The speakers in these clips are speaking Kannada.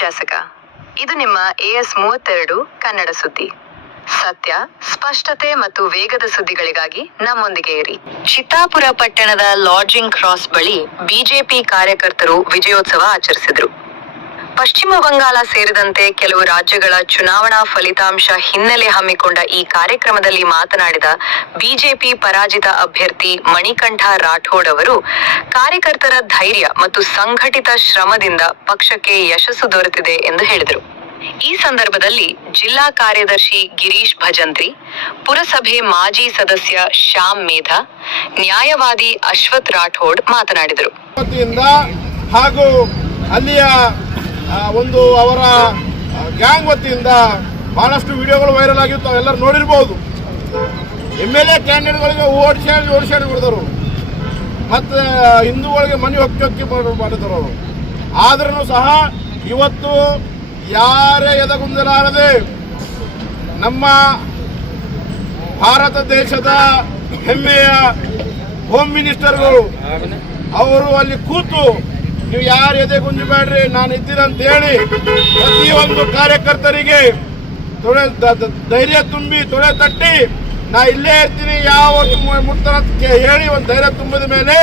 ಜೆಸಿಕಾ. ಇದು ನಿಮ್ಮ AS32 ಕನ್ನಡ ಸುದ್ದಿ. ಸತ್ಯ, ಸ್ಪಷ್ಟತೆ ಮತ್ತು ವೇಗದ ಸುದ್ದಿಗಳಿಗಾಗಿ ನಮ್ಮೊಂದಿಗೆ ಇರಿ. ಚಿತ್ತಾಪುರ ಪಟ್ಟಣದ ಲಾಡ್ಜಿಂಗ್ ಕ್ರಾಸ್ ಬಳಿ ಬಿಜೆಪಿ ಕಾರ್ಯಕರ್ತರು ವಿಜಯೋತ್ಸವ ಆಚರಿಸಿದರು. ಪಶ್ಚಿಮ ಬಂಗಾಳ ಸೇರಿದಂತೆ ಕೆಲವು ರಾಜ್ಯಗಳ ಚುನಾವಣಾ ಫಲಿತಾಂಶ ಹಿನ್ನೆಲೆ ಹಮ್ಮಿಕೊಂಡ ಈ ಕಾರ್ಯಕ್ರಮದಲ್ಲಿ ಮಾತನಾಡಿದ ಬಿಜೆಪಿ ಪರಾಜಿತ ಅಭ್ಯರ್ಥಿ ಮಣಿಕಂಠ ರಾಠೋಡ್ ಅವರು, ಕಾರ್ಯಕರ್ತರ ಧೈರ್ಯ ಮತ್ತು ಸಂಘಟಿತ ಶ್ರಮದಿಂದ ಪಕ್ಷಕ್ಕೆ ಯಶಸ್ಸು ದೊರೆತಿದೆ ಎಂದು ಹೇಳಿದರು. ಈ ಸಂದರ್ಭದಲ್ಲಿ ಜಿಲ್ಲಾ ಕಾರ್ಯದರ್ಶಿ ಗಿರೀಶ್ ಭಜಂತ್ರಿ, ಪುರಸಭೆ ಮಾಜಿ ಸದಸ್ಯ ಶ್ಯಾಮ್ ಮೇಧಾ, ನ್ಯಾಯವಾದಿ ಅಶ್ವಥ್ ರಾಠೋಡ್ ಮಾತನಾಡಿದರು. ಹಾಗೂ ಅಲ್ಲಿಯ ಒಂದು ಅವರ ಗ್ಯಾಂಗ್ ವತಿಯಿಂದ ಬಹಳಷ್ಟು ವಿಡಿಯೋಗಳು ವೈರಲ್ ಆಗಿತ್ತು, ತಾವೆಲ್ಲರೂ ನೋಡಿರ್ಬೋದು. MLA ಕ್ಯಾಂಡಿಡೇಟ್ಗಳಿಗೆ ಓಡಿಸಾಡಿ ಬಿಡಿದರು, ಮತ್ತು ಹಿಂದೂಗಳಿಗೆ ಮನೆ ಹೊಕ್ಕಿ ಮಾಡಿದರು. ಆದ್ರೂ ಸಹ ಇವತ್ತು ಯಾರೇ ಎದೆಗುಂದಲಾರದೆ ನಮ್ಮ ಭಾರತ ದೇಶದ ಹೆಮ್ಮೆಯ ಹೋಮ್ ಮಿನಿಸ್ಟರ್ಗಳು ಅವರು ಅಲ್ಲಿ ಕೂತು, ನೀವು ಯಾರು ಎದೆಗುಂಜಬೇಡ್ರಿ, ನಾನು ಇದ್ದೀನಂತ ಹೇಳಿ ಪ್ರತಿಯೊಂದು ಕಾರ್ಯಕರ್ತರಿಗೆ ಧೈರ್ಯ ತುಂಬಿ ತೊಡೆ ತಟ್ಟಿ, ನಾ ಇಲ್ಲೇ ಇರ್ತೀನಿ ಯಾವ ಮುಟ್ತನಕ್ಕೆ ಹೇಳಿ ಒಂದು ಧೈರ್ಯ ತುಂಬಿದ ಮೇಲೆ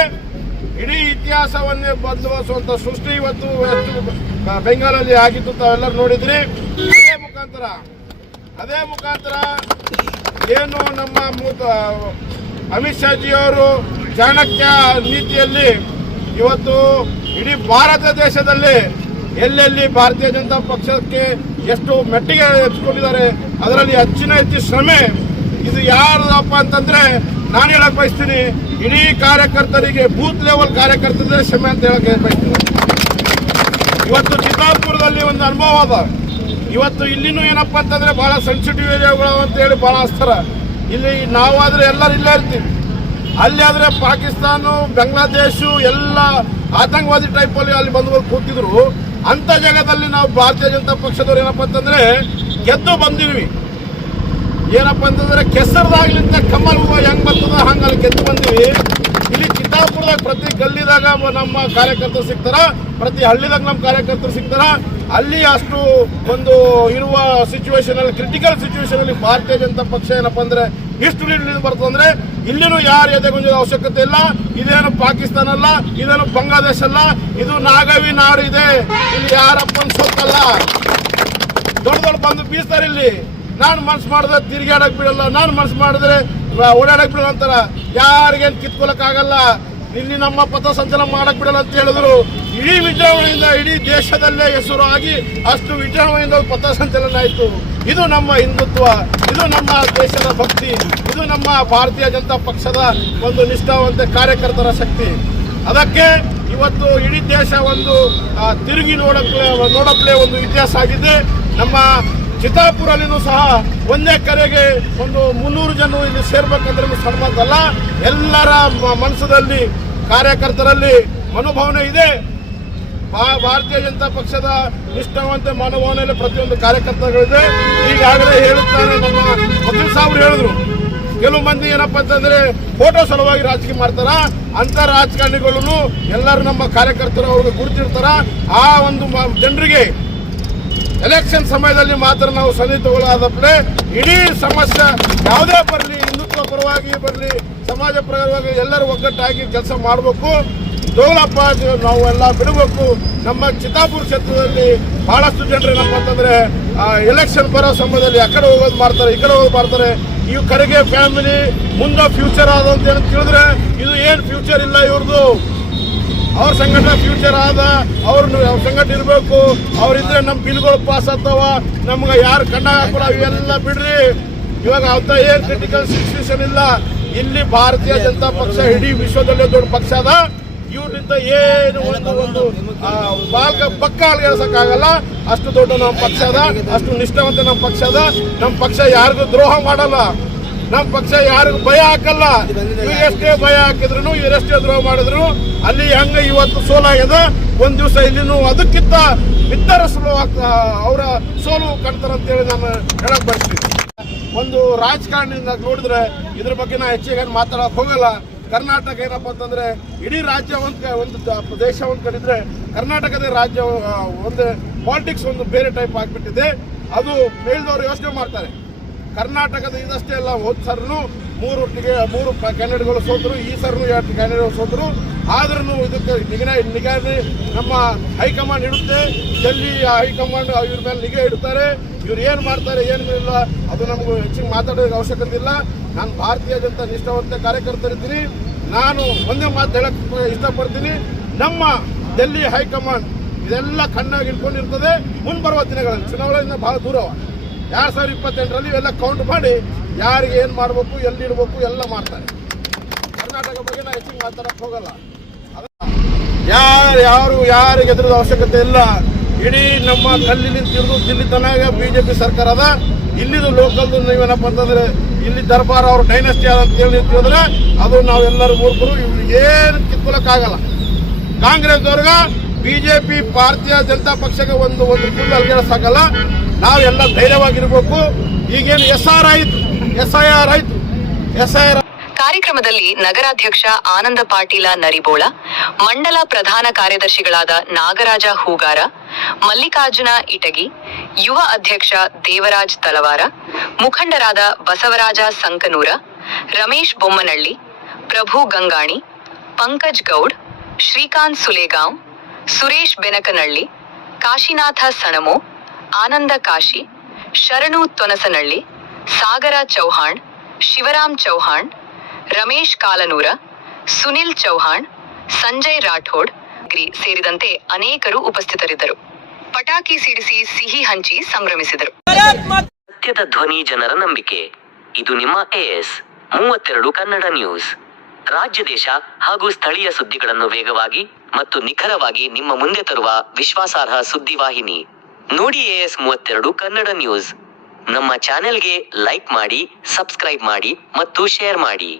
ಇಡೀ ಇತಿಹಾಸವನ್ನೇ ಬದಲಿಸುವಂತ ಸೃಷ್ಟಿ ಇವತ್ತು ಬೆಂಗಾಲಲ್ಲಿ ಆಗಿತ್ತು, ತಾವೆಲ್ಲರೂ ನೋಡಿದ್ರಿ. ಅದೇ ಮುಖಾಂತರ ಏನು ನಮ್ಮ ಅಮಿತ್ ಶಾಜಿಯವರು ಚಾಣಕ್ಯ ನೀತಿಯಲ್ಲಿ ಇವತ್ತು ಇಡೀ ಭಾರತ ದೇಶದಲ್ಲಿ ಎಲ್ಲೆಲ್ಲಿ ಭಾರತೀಯ ಜನತಾ ಪಕ್ಷಕ್ಕೆ ಎಷ್ಟು ಮೆಟ್ಟಿಗೆ ಎತ್ಕೊಂಡಿದ್ದಾರೆ, ಅದರಲ್ಲಿ ಹೆಚ್ಚು ಶ್ರಮೆ ಇದು ಯಾರದಪ್ಪ ಅಂತಂದ್ರೆ ನಾನು ಹೇಳಕ್ ಬಯಸ್ತೀನಿ, ಇಡೀ ಕಾರ್ಯಕರ್ತರಿಗೆ ಬೂತ್ ಲೆವೆಲ್ ಕಾರ್ಯಕರ್ತರೇ ಶ್ರಮೆ ಅಂತ ಹೇಳಕ್ ಬಯಸ್ತೀನಿ. ಇವತ್ತು ಚಿತ್ತಾಪುರದಲ್ಲಿ ಒಂದು ಅನುಭವ ಅದ. ಇವತ್ತು ಇಲ್ಲಿನೂ ಏನಪ್ಪಾ ಅಂತಂದ್ರೆ ಬಹಳ ಸೆನ್ಸಿಟಿವ್ ಏರಿಯಾಗಳು ಅಂತ ಹೇಳಿ ಬಹಳ ಹಚ್ತಾರ. ಇಲ್ಲಿ ನಾವಾದ್ರೆ ಎಲ್ಲರೂ ಇಲ್ಲೇ ಇರ್ತೀವಿ, ಅಲ್ಲಿ ಆದ್ರೆ ಪಾಕಿಸ್ತಾನ, ಬಾಂಗ್ಲಾದೇಶ ಎಲ್ಲ ಆತಂಕವಾದಿ ಟೈಪ್ ಅಲ್ಲಿ ಅಲ್ಲಿ ಬಂದು ಕೂತಿದ್ರು. ಅಂತ ಜಾಗದಲ್ಲಿ ನಾವು ಭಾರತೀಯ ಜನತಾ ಪಕ್ಷದವ್ರು ಏನಪ್ಪಾ ಅಂತಂದ್ರೆ ಗೆದ್ದು ಬಂದಿವಿ. ಏನಪ್ಪಾ ಅಂತಂದ್ರೆ ಕೆಸರದಾಗ್ಲಿಂದ ಕಮಲ್ ಹೂವ ಹೆಂಗ್ ಬರ್ತದ ಹಂಗಲ್ಲಿ ಗೆದ್ದು ಬಂದಿವಿ. ಇಲ್ಲಿ ಚಿತ್ತಾಪುರದಾಗ ಪ್ರತಿ ಗಲ್ಲಿದಾಗ ನಮ್ಮ ಕಾರ್ಯಕರ್ತರು ಸಿಗ್ತಾರ, ಪ್ರತಿ ಹಳ್ಳಿದಾಗ ನಮ್ಮ ಕಾರ್ಯಕರ್ತರು ಸಿಗ್ತಾರ. ಅಲ್ಲಿ ಅಷ್ಟು ಒಂದು ಇರುವ ಸಿಚುವೇಶನ್ ಅಲ್ಲಿ, ಕ್ರಿಟಿಕಲ್ ಸಿಚುವೇಶನ್ ಅಲ್ಲಿ ಭಾರತೀಯ ಜನತಾ ಪಕ್ಷ ಏನಪ್ಪಾ ಅಂದ್ರೆ ಇಷ್ಟು ಲೀಡ್ ಬರ್ತದಂದ್ರೆ ಇಲ್ಲಿನೂ ಯಾರು ಎದೆಗುಂಜೋ ಅವಶ್ಯಕತೆ ಇಲ್ಲ. ಇದೇನು ಪಾಕಿಸ್ತಾನ ಅಲ್ಲ, ಇದೇನು ಬಾಂಗ್ಲಾದೇಶ ಅಲ್ಲ, ಇದು ನಾಗವಿ ನಾಡು ಇದೆ. ಇಲ್ಲಿ ಯಾರಪ್ಪನ ಸೊತ್ತಲ್ಲ, ದೊಡ್ಡ ಬಂದು ಬೀಸ್ತಾರೆ. ಇಲ್ಲಿ ನಾನು ಮನ್ಸು ಮಾಡಿದ್ರೆ ತಿರುಗಾಡಕ್ ಬಿಡಲ್ಲ, ನಾನು ಮನ್ಸು ಮಾಡಿದ್ರೆ ಓಡಾಡಕ್ ಬಿಡಲ್ಲ ಅಂತಾರ. ಯಾರಿಗೇನು ಕಿತ್ಕೊಳಕ್ ಆಗಲ್ಲ, ಇಲ್ಲಿ ನಮ್ಮ ಪಥ ಸಂಚಲನ ಮಾಡಕ್ ಬಿಡಲ್ಲ ಅಂತ ಹೇಳಿದ್ರು. ಇಡೀ ವಿಜೃಂಭಣೆಯಿಂದ ಇಡೀ ದೇಶದಲ್ಲೇ ಹೆಸರು ಆಗಿ ಅಷ್ಟು ವಿಜೃಂಭಣೆಯಿಂದ ಪಥ ಸಂಚಲನ ಆಯಿತು. ಇದು ನಮ್ಮ ಹಿಂದುತ್ವ, ಇದು ನಮ್ಮ ದೇಶದ ಭಕ್ತಿ, ಇದು ನಮ್ಮ ಭಾರತೀಯ ಜನತಾ ಪಕ್ಷದ ಒಂದು ನಿಷ್ಠಾವಂತ ಕಾರ್ಯಕರ್ತರ ಶಕ್ತಿ. ಅದಕ್ಕೆ ಇವತ್ತು ಇಡೀ ದೇಶ ಒಂದು ತಿರುಗಿ ನೋಡಪ್ಲೆ ಒಂದು ಇತಿಹಾಸ ಆಗಿದೆ. ನಮ್ಮ ಚಿತ್ತಾಪುರಲ್ಲಿನೂ ಸಹ ಒಂದೇ ಕರೆಗೆ ಒಂದು 300 ಜನ ಇಲ್ಲಿ ಸೇರ್ಬೇಕಂದ್ರೆ ಸಣ್ಣದಲ್ಲ. ಎಲ್ಲರ ಮನಸ್ಸಲ್ಲಿ ಕಾರ್ಯಕರ್ತರಲ್ಲಿ ಮನೋಭಾವನೆ ಇದೆ. ಭಾರತೀಯ ಜನತಾ ಪಕ್ಷದ ನಿಷ್ಠಾವಂತ ಮನೋಭಾವನೆಯಲ್ಲಿ ಪ್ರತಿಯೊಂದು ಕಾರ್ಯಕರ್ತಗಳಿದೆ. ಈಗಾಗಲೇ ಹೇಳುತ್ತಾನೆ ನಮ್ಮ ವಕೀಲ್ ಸಾಹೇಬ್ರು ಹೇಳಿದ್ರು, ಕೆಲವು ಮಂದಿ ಏನಪ್ಪಾ ಅಂತಂದ್ರೆ ಫೋಟೋ ಸಲುವಾಗಿ ರಾಜಕೀಯ ಮಾಡ್ತಾರ. ಅಂತ ರಾಜಕಾರಣಿಗಳು ಎಲ್ಲರೂ ನಮ್ಮ ಕಾರ್ಯಕರ್ತರು ಅವ್ರಿಗೆ ಗುರುತಿರ್ತಾರ. ಆ ಒಂದು ಜನರಿಗೆ ಎಲೆಕ್ಷನ್ ಸಮಯದಲ್ಲಿ ಮಾತ್ರ ನಾವು ಸನ್ನಿ ತಗೊಳ್ಳಾದಪ್ಲೆ ಇಡೀ ಸಮಸ್ಯೆ ಯಾವುದೇ ಬರಲಿ, ಹಿಂದುತ್ವ ಪರವಾಗಿ ಬರಲಿ, ಸಮಾಜ ಪರವಾಗಿ ಎಲ್ಲರೂ ಒಗ್ಗಟ್ಟಾಗಿ ಕೆಲಸ ಮಾಡಬೇಕು. ತೋಲಪ್ಪ ನಾವು ಎಲ್ಲ ಬಿಡಬೇಕು. ನಮ್ಮ ಚಿತ್ತಾಪುರ ಕ್ಷೇತ್ರದಲ್ಲಿ ಬಹಳಷ್ಟು ಜನರು ಏನಪ್ಪ ಅಂತಂದ್ರೆ ಎಲೆಕ್ಷನ್ ಬರೋ ಸಮಯದಲ್ಲಿ ಆ ಕಡೆ ಹೋಗೋದು ಮಾಡ್ತಾರೆ, ಈ ಕಡೆ ಹೋಗೋದು ಮಾಡ್ತಾರೆ. ಇವು ಕಡೆಗೆ ಫ್ಯಾಮಿಲಿ ಮುಂದೆ ಫ್ಯೂಚರ್ ಆದಂತ ಏನು ತಿಳಿದ್ರೆ ಇದು ಏನು ಫ್ಯೂಚರ್ ಇಲ್ಲ ಇವ್ರದ್ದು. ಅವ್ರ ಸಂಘಟನೆ ಫ್ಯೂಚರ್ ಆದ, ಅವ್ರ ಸಂಘಟನೆ ಇರಬೇಕು. ಅವ್ರಿದ್ರೆ ನಮ್ಮ ಬಿಲ್ಗಳು ಪಾಸ್ ಆಗ್ತಾವ, ನಮ್ಗೆ ಯಾರು ಕಣ್ಣ ಹಾಕಲ್ಲ. ಇವೆಲ್ಲ ಬಿಡ್ರಿ. ಇವಾಗ ಅಂತ ಏನ್ ಕ್ರಿಟಿಕಲ್ ಸಿಚುವೇಶನ್ ಇಲ್ಲ. ಇಲ್ಲಿ ಭಾರತೀಯ ಜನತಾ ಪಕ್ಷ ಇಡೀ ವಿಶ್ವದಲ್ಲೇ ದೊಡ್ಡ ಪಕ್ಷ ಅದ. ಇವ್ರಿಂದ ಏನು ಒಂದು ಪಕ್ಕ ಅಲ್ಗೆಸಕ್ಕಾಗಲ್ಲ. ಅಷ್ಟು ದೊಡ್ಡ ನಮ್ಮ ಪಕ್ಷ ಅದ, ಅಷ್ಟು ನಿಷ್ಠಾವಂತ ನಮ್ಮ ಪಕ್ಷ ಅದ. ನಮ್ಮ ಪಕ್ಷ ಯಾರಿಗೂ ದ್ರೋಹ ಮಾಡಲ್ಲ, ನಮ್ಮ ಪಕ್ಷ ಯಾರಿಗೂ ಭಯ ಹಾಕಲ್ಲ. ಇವರೆಷ್ಟೇ ಭಯ ಹಾಕಿದ್ರು, ಇವರೆಷ್ಟೇ ದ್ರೋಹ ಮಾಡಿದ್ರು ಅಲ್ಲಿ ಹಂಗ ಇವತ್ತು ಸೋಲಾಗ್ಯದ. ಒಂದ್ ದಿವಸ ಇಲ್ಲಿನೂ ಅದಕ್ಕಿಂತ ಬಿತ್ತರ ಸುಲಭ ಅವರ ಸೋಲು ಕಾಣ್ತಾರಂತೇಳಿ ನಾನು ಹೇಳಕ್ ಬಯಸ್ತೀನಿ. ಒಂದು ರಾಜಕಾರಣಿಯಿಂದ ನೋಡಿದ್ರೆ ಇದ್ರ ಬಗ್ಗೆ ನಾ ಹೆಚ್ಚಿಗೆ ಮಾತಾಡಕ್ ಹೋಗಲ್ಲ. ಕರ್ನಾಟಕ ಏನಪ್ಪ ಅಂತಂದ್ರೆ ಇಡೀ ರಾಜ್ಯ ಒಂದು ದೇಶ ಒಂದು ಕಡಿದ್ರೆ ಕರ್ನಾಟಕದ ರಾಜ್ಯ ಒಂದು ಪಾಲಿಟಿಕ್ಸ್ ಒಂದು ಬೇರೆ ಟೈಪ್ ಆಗಿಬಿಟ್ಟಿದೆ. ಅದು ಮೇಲ್ದವರು ಯೋಚನೆ ಮಾಡ್ತಾರೆ. ಕರ್ನಾಟಕದ ಇದಷ್ಟೇ ಅಲ್ಲ, ಹೋದ ಸರ್ನು ಮೂರು ಕ್ಯಾಂಡಿಡೇಟ್ಗಳು ಸೋತರು, ಈ ಸರ್ನು 2 ಕ್ಯಾಂಡಿಡೇಟ್ಗಳು ಸೋತರು. ಆದ್ರೂ ಇದಕ್ಕೆ ನಿಗಾ ನಮ್ಮ ಹೈಕಮಾಂಡ್ ಇಡುತ್ತೆ. ಡೆಲ್ಲಿ ಹೈಕಮಾಂಡ್ ಇವ್ರ ಮೇಲೆ ನಿಗಾ ಇಡ್ತಾರೆ. ಇವ್ರು ಏನು ಮಾಡ್ತಾರೆ ಏನಿಲ್ಲ ಅದು ನಮಗೂ ಹೆಚ್ಚಿಗೆ ಮಾತಾಡೋದಕ್ಕೆ ಅವಶ್ಯಕತೆ ಇಲ್ಲ. ನಾನು ಭಾರತೀಯ ಜನತಾ ನಿಷ್ಠಾವಂತ ಕಾರ್ಯಕರ್ತರಿದ್ದೀನಿ. ನಾನು ಒಂದೇ ಮಾತು ಹೇಳಕ್ಕೆ ಇಷ್ಟಪಡ್ತೀನಿ, ನಮ್ಮ ಡೆಲ್ಲಿ ಹೈಕಮಾಂಡ್ ಇದೆಲ್ಲ ಕಣ್ಣಾಗಿ ಇಟ್ಕೊಂಡಿರ್ತದೆ. ಮುಂಬರುವ ದಿನಗಳಲ್ಲಿ ಚುನಾವಣೆಯಿಂದ ಬಹಳ ದೂರವ 2028ರಲ್ಲಿ ಇವೆಲ್ಲ ಕೌಂಟ್ ಮಾಡಿ ಯಾರಿಗೆ ಏನು ಮಾಡಬೇಕು, ಎಲ್ಲಿ ಇಡಬೇಕು ಎಲ್ಲ ಮಾಡ್ತಾರೆ. ಕರ್ನಾಟಕ ಬಗ್ಗೆ ನಾನು ಹೆಚ್ಚಿಗೆ ಮಾತಾಡಕ್ಕೆ ಹೋಗಲ್ಲ. ಯಾರಿಗೆ ಎದುರದ ಅವಶ್ಯಕತೆ ಇಲ್ಲ. ಇಡೀ ನಮ್ಮ ಕಲ್ಲಿನ ತಿರುದು ದಿಲ್ಲಿ ತನಕ ಬಿಜೆಪಿ ಸರ್ಕಾರ ಅದ. ಇಲ್ಲಿದು ಲೋಕಲ್ದು ನೀವೇನಪ್ಪ ಅಂತಂದ್ರೆ ಇಲ್ಲಿ ದರ್ಬಾರ್ ಅವ್ರ ಡೈನೆಸ್ಟಿ ಅಂತ ಹೇಳಿ ನಿಂತಿದ್ರೆ ಅದು ನಾವೆಲ್ಲರೂ ಮೂರ್ಖರು. ಇವ್ರಿಗೆ ಏನು ಕಿತ್ಕೊಳಕ್ಕಾಗಲ್ಲ. ಕಾಂಗ್ರೆಸ್ ಅವ್ರಿಗೆ ಬಿಜೆಪಿ ಭಾರತೀಯ ಜನತಾ ಪಕ್ಷಕ್ಕೆ ಒಂದು ಫುಲ್ ಅಲ್ಗೆಲ್ಲ ಸಾಕಲ್ಲ. ನಾವೆಲ್ಲ ಧೈರ್ಯವಾಗಿರ್ಬೇಕು. ಈಗೇನು SR ಆಯ್ತು, SIR ಆಯ್ತು, SIR. ಕಾರ್ಯಕ್ರಮದಲ್ಲಿ ನಗರಾಧ್ಯಕ್ಷ ಆನಂದ ಪಾಟೀಲ ನರಿಬೋಳ, ಮಂಡಲ ಪ್ರಧಾನ ಕಾರ್ಯದರ್ಶಿಗಳಾದ ನಾಗರಾಜ ಹೂಗಾರ, ಮಲ್ಲಿಕಾರ್ಜುನ ಇಟಗಿ, ಯುವ ಅಧ್ಯಕ್ಷ ದೇವರಾಜ್ ತಲವಾರ, ಮುಖಂಡರಾದ ಬಸವರಾಜ ಸಂಕನೂರ, ರಮೇಶ್ ಬೊಮ್ಮನಳ್ಳಿ, ಪ್ರಭು ಗಂಗಾಣಿ, ಪಂಕಜ್ ಗೌಡ್, ಶ್ರೀಕಾಂತ್ ಸುಲೇಗಾಂವ್, ಸುರೇಶ್ ಬೆನಕನಳ್ಳಿ, ಕಾಶಿನಾಥ ಸಣಮೋ, ಆನಂದ ಕಾಶಿ, ಶರಣು ತೊನಸನಳ್ಳಿ, ಸಾಗರ ಚೌಹಾಣ್, ಶಿವರಾಮ್ ಚೌಹಾಣ್, ರಮೇಶ್ ಕಾಲನೂರ, ಸುನಿಲ್ ಚೌಹಾಣ್, ಸಂಜಯ್ ರಾಠೋಡ್ ಸೇರಿದಂತೆ ಅನೇಕರು ಉಪಸ್ಥಿತರಿದ್ದರು. ಪಟಾಕಿ ಸಿಡಿಸಿ ಸಿಹಿ ಹಂಚಿ ಸಂಭ್ರಮಿಸಿದರು. ಸತ್ಯದ ಧ್ವನಿ, ಜನರ ನಂಬಿಕೆ. ಇದು ನಿಮ್ಮ AS 32 ಕನ್ನಡ ನ್ಯೂಸ್. ರಾಜ್ಯ, ದೇಶ ಹಾಗೂ ಸ್ಥಳೀಯ ಸುದ್ದಿಗಳನ್ನು ವೇಗವಾಗಿ ಮತ್ತು ನಿಖರವಾಗಿ ನಿಮ್ಮ ಮುಂದೆ ತರುವ ವಿಶ್ವಾಸಾರ್ಹ ಸುದ್ದಿವಾಹಿನಿ. ನೋಡಿ AS 32 ಕನ್ನಡ ನ್ಯೂಸ್. ನಮ್ಮ ಚಾನೆಲ್ಗೆ ಲೈಕ್ ಮಾಡಿ, ಸಬ್ಸ್ಕ್ರೈಬ್ ಮಾಡಿ ಮತ್ತು ಶೇರ್ ಮಾಡಿ.